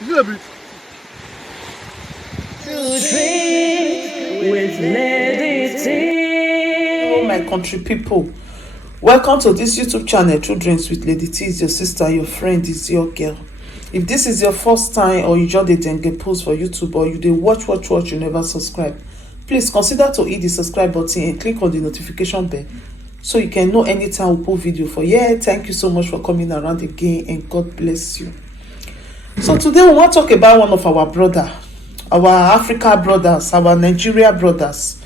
Is it a bit? To drink with Lady T. Hello, my country people. Welcome to this YouTube channel, True Drinks with Lady T. Is your sister, your friend, is your girl. If this is your first time or you just didn't get post for YouTube or you did watch, you never subscribe, please consider to hit the subscribe button and click on the notification bell so you can know anytime we put video for you. Thank you so much for coming around again and God bless you. So today we want to talk about one of our brother, our Africa brothers, our Nigeria brothers.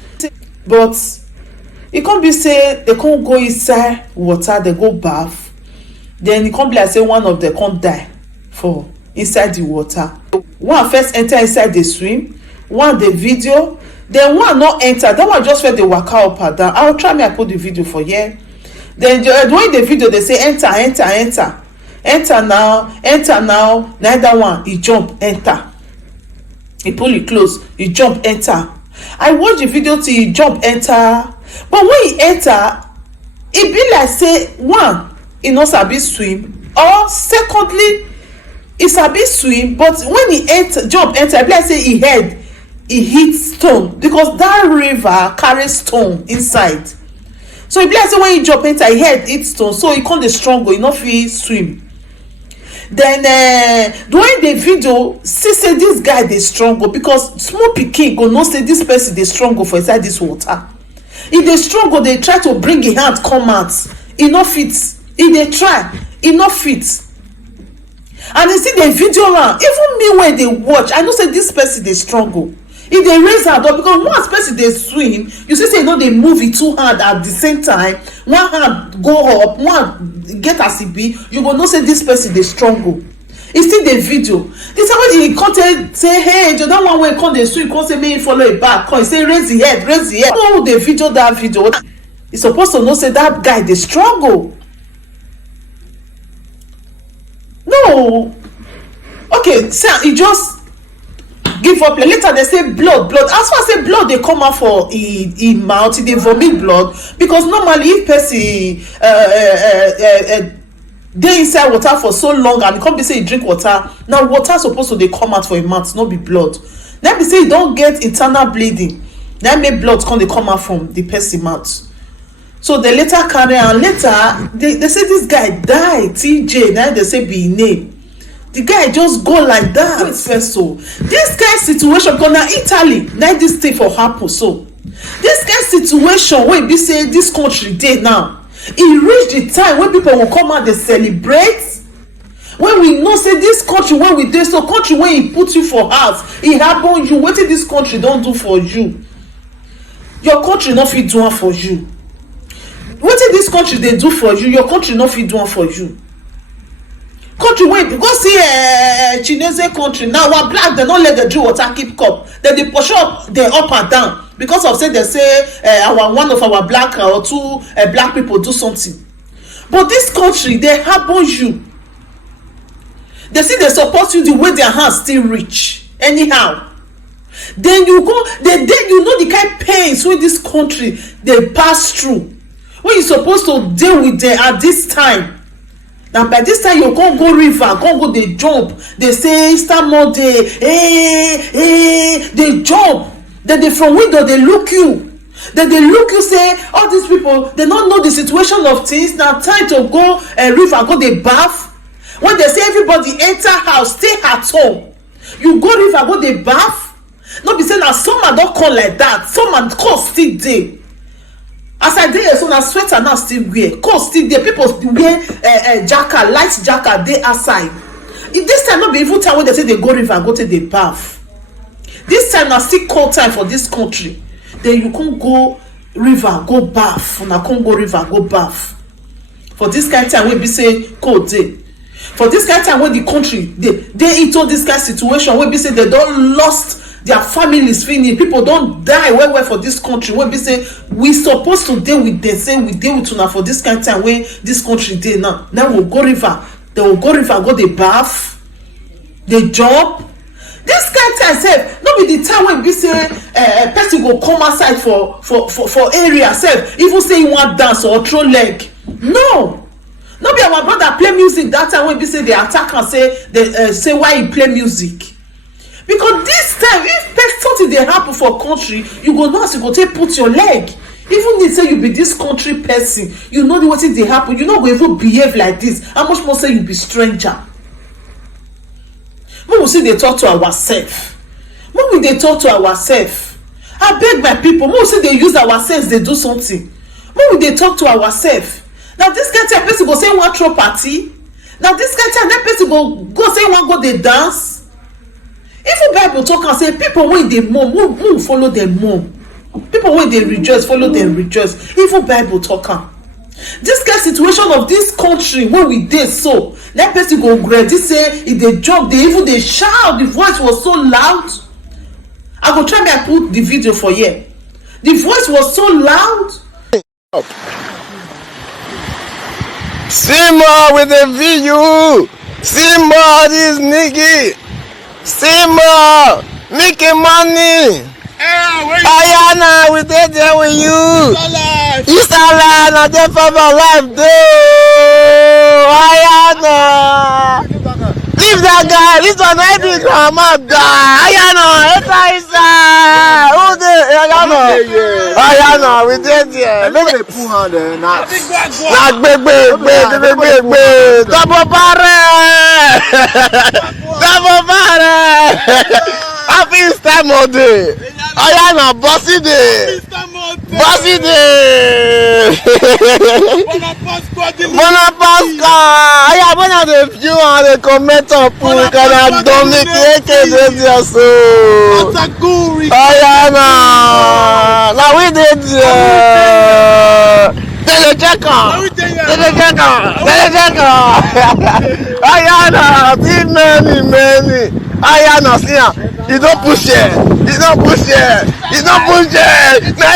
But it can't be say they can't go inside water, they go bath. Then it can't be like say one of them can't die for inside the water. One first enter inside the swim, one the video, then one not enter. That one just where they walk up and down. I'll try me I put the video for you. Then during the video they say enter now. Neither one he jump enter. He pull it close, he jump enter. I watch the video till he jump enter, but when he enter, it be like say one he no sabi swim, or secondly he sabi swim, but when he jump enter, it be like say he head he hit stone, because that river carry stone inside. So it be like say when he jump enter, he head hit stone, so he can't dey strong, he no fit swim. Then during the video see say this guy dey struggle, because small pikin go know say this person dey struggle for inside this water. If dey struggle, dey try to bring him hand come out, e no fit. If dey try, e no fit. And you see the video am, even me when dey watch, I know say this person dey struggle. If dey raise hand up, because once person dey swim, you see say e no dey move e two hand at the same time, one hand go up, one get as e be, you go know say this person dey struggle. E still dey video. This time when he come say hey, that one wey come dey swim come say make him follow e back, come say raise the head. No, dey video that video. E suppose to know say that guy dey struggle. No, okay, say he just give up. Later they say blood. As far as say blood dey come out for in mouth, e dey vomit blood, because normally if person dey inside water for so long and e come be say e drink water, now water suppose to dey come out for im mouth, no be blood. Then be say e don get internal bleeding, na make blood come dey come out from the person mouth. So they later carry am. Later they say this guy die. TJ, na they say be im name. The guy just go like that. Wait first, so this kind situation, because na Italy na this thing for happen. So this kind situation wey be say this country dey now, e reach the time when people will come out dey celebrate, when we know say this country wey we dey, so country wey e put you for house, e happen you, wetin this country don do for you, your country no fit do am for you. Wetin this country dey do for you, your country no fit do am for you. Country wey go see Chinese country now, our black dem no let dem drink water keep cup, dem dey push up dem up and down because of say dem say our one of our black or two black people do something. But this country dey happen you, dem still dey support you the way their hand still reach anyhow. Then you go, then you know the kind pains wey this country dey pass through, when you suppose to deal with them at this time. Na by this time you can't go river, can't go dey jump, dey say Easter Monday, dey jump, then dey from window dey look you, then dey look you say all these people dey not know the situation of things. Na time to go river go dey bath. When they say everybody enter house, stay at home, you go river go dey bath. No be say na summer don come like that, summer cold still dey. As I dey here so na sweater now still wear, cold still dey, people wear jacket, light jacket dey outside. If this time no be even time wey dem say dey go river go take dey bath, this time na still cold time for this country, then you come go river go bath. Una come go river go bath for this kind time wey be say cold dey, for this kind time wey the country dey into this kind situation wey be say they don lost their families finish, people don die well for this country wey be say we suppose to dey with them, say we dey with una for this kind time wey this country dey now. Now we go river, they will go river go dey bath, dey jump. This kind time sef no be the time wey be say person go come outside for area sef, even say he wan dance or throw leg. No, no be our brother play music that time when be say they attack am say why he play music. Because this time if something dey happen for country, you go know as you go take put your leg. Even if say you be this country person, you know wetin dey happen, you no go even behave like this. How much more say you be stranger? Make we still dey talk to ourselves. Make we dey talk to ourselves. Abeg my people, make we still dey use ourselves dey do something. Make we dey talk to ourselves. Na this kind time person go say he wan throw party. Na this kind time that person go say he wan go dey dance. Even Bible talk am say people wey dey mourn, who follow dem mourn. People wey dey rejoice, follow dem rejoice. Even Bible talk am. This kind situation of this country wey we dey so, that person go ready say e dey jump, dey even dey shout. The voice was so loud. I go try make I put the video for here. The voice was so loud. See more with the video. See more this nigga. See more. Making money. Ayana, we did there with you. It's alive. Not there for my life, dude. Ayana. Leave that guy. This one I be grandma guy. Ayana, who did? Ayana, we did there. Look at the poor hand there. Not big. Double barrel. Happy Easter Monday. Ayana, bossy day. Bossy day. Bonapasca. Ayana, one of the few and the comment on pool can have Dominic AKJ so. Ayana. Now we did check on. Ayana, see many. Ayana, see ya. You don't push it. Now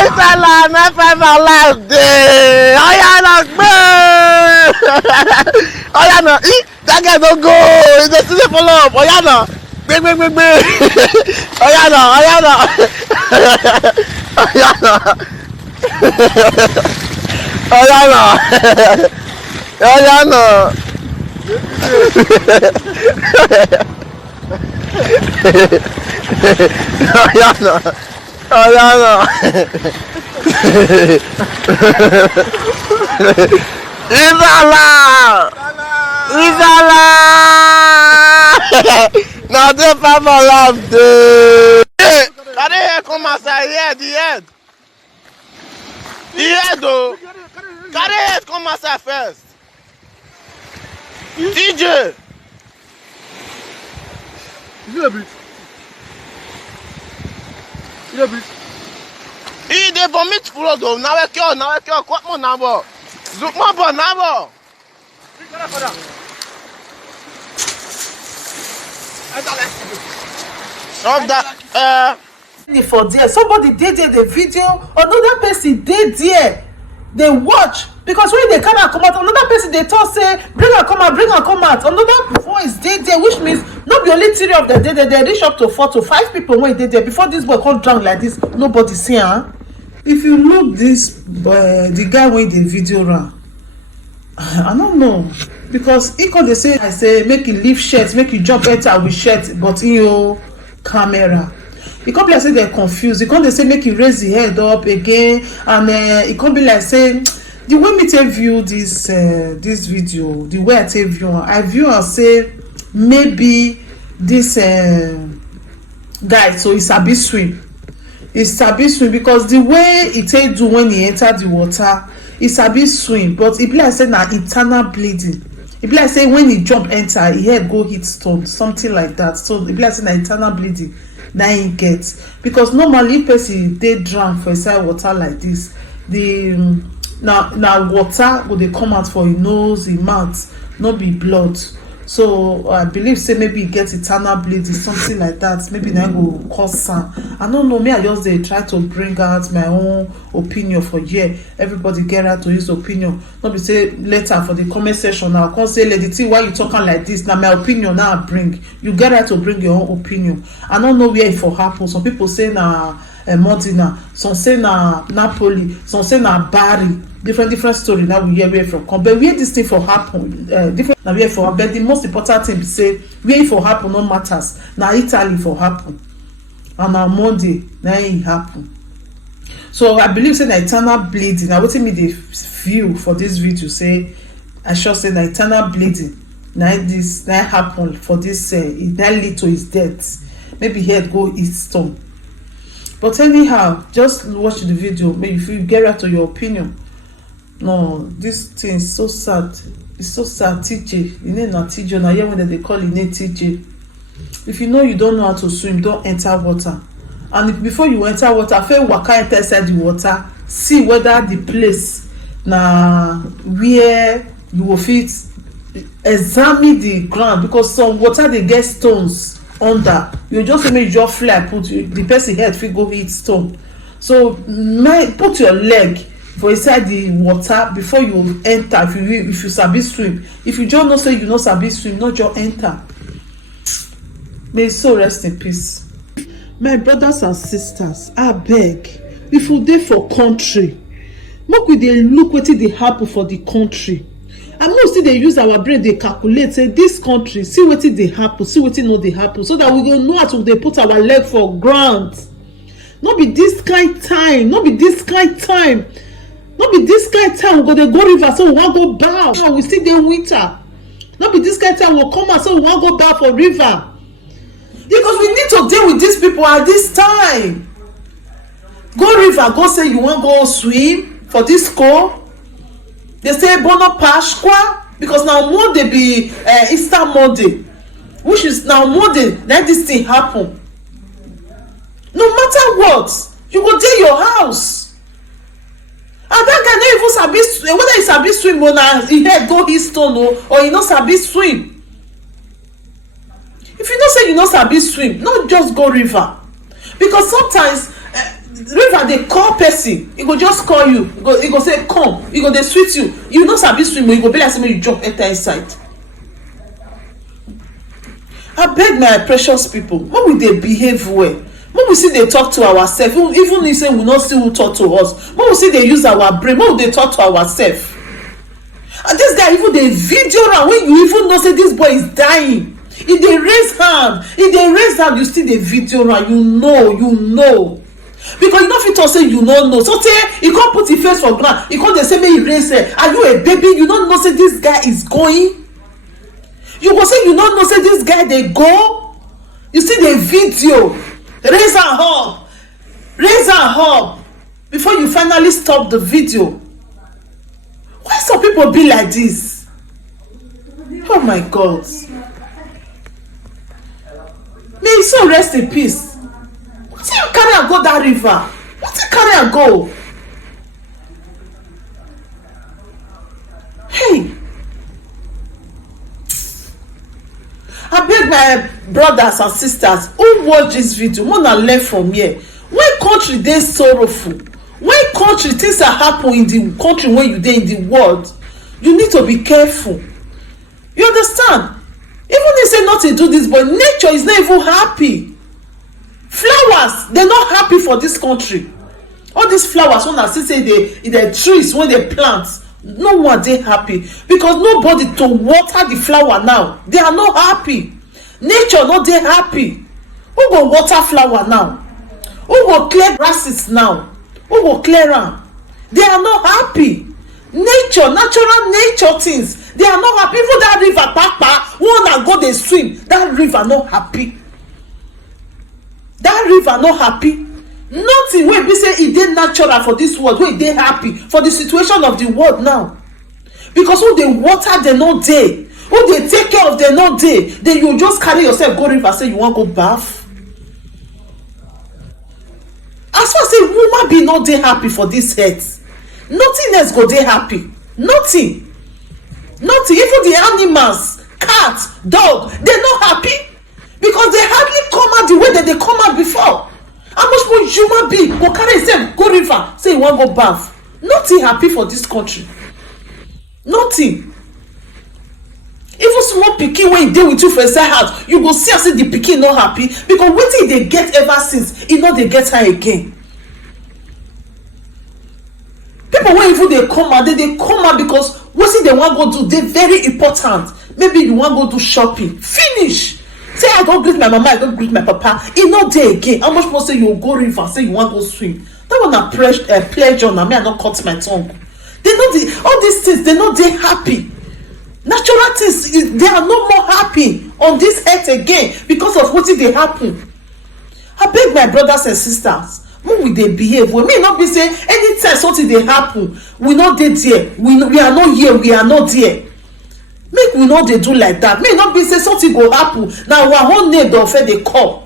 it's alive, not 5 alive day. Ayana, man. Ayana, that guy don't go. He's just still follow up. Ayana, big. Ayana. Now they have a laugh day. Can they come outside the head? The head though. Can they come outside first? DJ. He dey vomit flood though. Now we cure. What more now? Zook more but now. Of that For there, somebody did there the video, another person did there. They watch because when they come out, another person they talk say bring her come out. Another voice did there, which means not be only 3 of them. They reach up to 4 to 5 people when they did there. Before this boy come drunk like this, nobody see her. If you look this, the guy when the video ran, I don't know because he come they say I say make you leave shirt, make you jump enter with shirt, but in your camera. E come be like say they're confused. E come dey say make you raise the head up again, and e come be like say the way me take view this video, the way I take view am, I view am say maybe this guy so he sabi swim. He sabi swim because the way he take do when he enter the water, he sabi swim, but e be like say na internal bleeding. E be like say when he jump enter, he head go hit stone, something like that. So e be like say na internal bleeding na him get, because normally if person dey drown for inside water like this, the na water go dey come out for him nose, him mouth, no be blood. So I believe say maybe he get internal bleeding, something like that. Maybe na go cause am. I don't know, me I just dey try to bring out my own opinion for here. Everybody get out to use opinion, no be say later for the comment section now come say Lady T, why you talking like this? Now my opinion now I bring, you get out to bring your own opinion. I don't know where it for happen. Some people say na Modena, some say na Napoli, some say na Bari. Different story. Now we hear where from come, but where this thing for happen different. Now where for, but the most important thing be say where it for happen no matters. Now Italy for happen, and on Monday now it happen. So I believe say na eternal bleeding. Now wetin me dey view for this video say I sure say na eternal bleeding. Now this now happen for this. It now lead to his death. Maybe head go eat stone. But anyhow, just watch the video. Maybe if you get out to your opinion. No, this thing is so sad. It's so sad. TJ, you know not TJ. Now here when they call it TJ. If you know you don't know how to swim, don't enter water. And if before you enter water, first waka enter inside the water, see whether the place na where you will fit examine the ground, because some water they get stones under. You just make you just fly, put the person head fit go hit stone. So put your leg for inside the water before you enter. If you sabi swim, if you just know say you no sabi swim, not just enter. May so rest in peace. My brothers and sisters, I beg, if you dey for country, make we dey look wetin dey happen for the country. And most still dey use our brain dey calculate say this country, see wetin dey happen, see wetin no dey happen, so that we go know how to dey put our leg for ground. No be this kind time, no be this kind time, no be this kind time we go dey go river so we wan go baff. Now we still dey winter. No be this kind time we come out so we wan go baff for river. Because we need to deal with these people at this time. Go river, go say you wan go swim for this cold. They say Bono Pasqua, because now Monday be Easter Monday, which is now Monday. Let this thing happen. No matter what, you go dey your house. And that guy no even sabi swim, whether he sabi swim or na he head go his stone or he no sabi swim. If you know say you no sabi swim, no just go river, because sometimes river dey call person. He go just call you. He go say come. He go dey sweet you. You no sabi swim, but you go be like say make you jump enter inside. I beg my precious people, make we dey behave well. Make we still dey talk to ourselves, even if say we no see who talk to us. Make we still dey use our brain. Make we dey talk to ourselves. And this guy even dey video am when you even know say this boy is dying. If they raise hand, you still the video now. You know, because you know if you talk say you don't know. So say you can't put your face for ground. You can't just say me raise it. Are you a baby? You don't know say this guy is going. You go say you don't know say this guy they go. You see the video. Raise her up before you finally stop the video. Why some people be like this? Oh my God. May he so rest in peace. What you carry and go that river? What you carry and go? Hey, I beg my brothers and sisters who watch this video, wanna learn from here. When country dey sorrowful, when country things are happen in the country where you dey in the world, you need to be careful. You understand? Even if say nothing do this, but nature is not even happy. Flowers, they're not happy for this country. All these flowers, when I see say the trees when they plant, no one they happy, because nobody to water the flower now. They are not happy. Nature not they happy. Who go water flower now? Who go clear grasses now? Who go clear them? They are not happy. Nature, natural nature things, they are not happy. Even that river papa wanna go dey swim, that river not happy. That river not happy. Nothing wey be say e dey natural for this world wey dey happy for the situation of the world now, because who dey water dem no dey, who dey take care of dem no dey. Then you just carry yourself go river say you wan go baff. As far as say woman be no dey happy for this earth, nothing else go dey happy. Nothing. Even the animals, cat, dog, they not happy, because they hardly come out the way that they come out before. How much more human being go carry himself go river say you wan go baff? Nothing happy for this country. Nothing. Even small pikin wey dey with you for inside house, you go see as say the pikin not happy, because wetin e dey get ever since e no dey get her again. People wey even dey come out, they come out because wetin dem wan go do dey very important. Maybe you wan go do shopping, finish. Say I go greet my mama, I go greet my papa, e no dey again. How much more say you go river, say you wan go swim? That one na pleasure. Na me, I no cut my tongue. They no dey, all these things, they no dey happy. Natural things, they are no more happy on this earth again because of wetin dey happen. Abeg my brothers and sisters, make we dey behave well. May not be say anytime something dey happen, we no dey there, we are not here, we are not there. Make we no dey do like that. May not be say something go happen, na our own name don first dey come.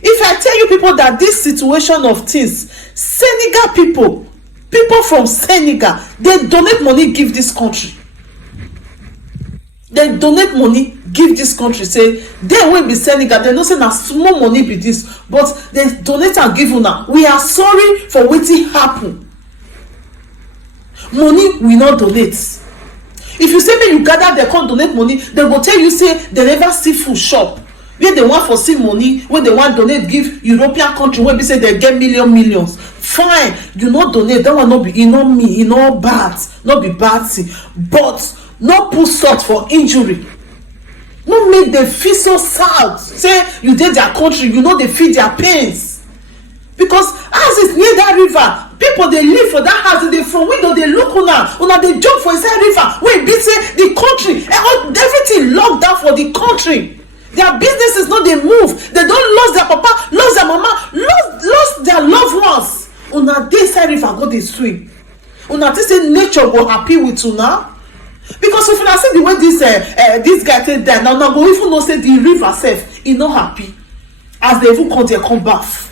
If I tell you people that this situation of things, Senegal people from Senegal, they donate money give this country. They donate money give this country. Say they wey be Senegal, they know say na small money be this, but they donate and give una. We are sorry for wetin happen. Money we not donate. If you say make you gather, they come donate money, they go tell you say they never see food shop. Where they want for see money, when they want donate give European country, where be say they get millions. Fine, you not donate. That one not be, not me, not bad, not be bad thing. But not put salt for injury. Not make them feel so sad. Say you did their country, you know they feel their pains. Because as it's near that river, people they live for that house, they from window they look una they jump for inside river. Wait, be say the country, everything locked down for the country. Their businesses no they move. They don't lose their papa, lose their mama, lose their loved ones. Una dey inside river go dey swim. Una think say nature go happy with una? Because if una see the way this guy take die, now go even know say the river sef e no happy as they even come there come baff.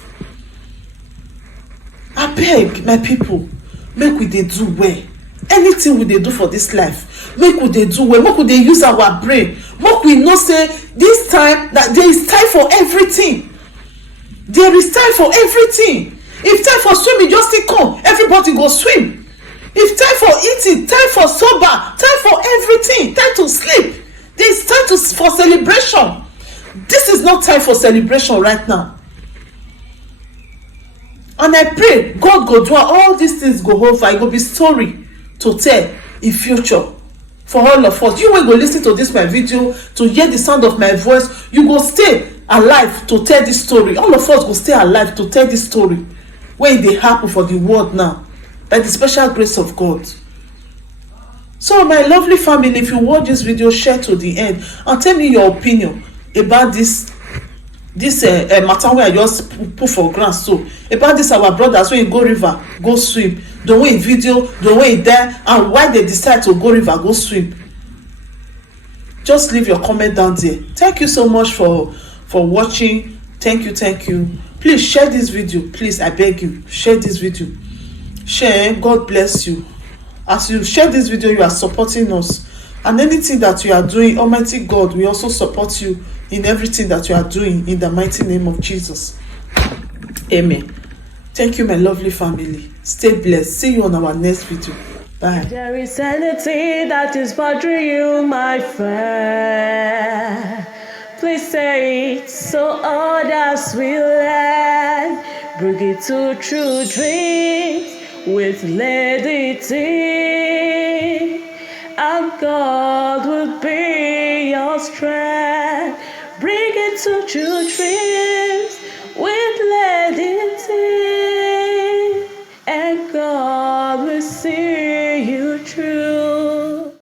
Abeg my people, make we dey do well. Anything we dey do for this life, make we dey do well. Make we dey use our brain. Make we know say this time that there is time for everything. There is time for everything. If time for swimming just still come, everybody go swim. If time for eating, time for sober, time for everything, time to sleep. There is time for celebration. This is not time for celebration right now. And I pray God go do all these things go over. It go be story to tell in future for all of us. You will go listen to this my video, to hear the sound of my voice. You go stay alive to tell this story. All of us go stay alive to tell this story wey dey happen for the world now by the special grace of God. So my lovely family, if you watch this video, share to the end and tell me your opinion about this matter wey I just put for ground. So about this our brothers wey go river go swim, the way video, the way there, and why they decide to go river go swim. Just leave your comment down there. Thank you so much for watching. Thank you. Please share this video, please, I beg you, share this video. Share. God bless you. As you share this video, you are supporting us, and anything that you are doing, Almighty God will also support you in everything that you are doing, in the mighty name of Jesus. Amen. Thank you, my lovely family. Stay blessed. See you on our next video. Bye. There is anything that is bothering you, my friend. Please say it so others will learn. Bring it to true dreams with Lady T, and God will be your strength. Bring it to true dreams.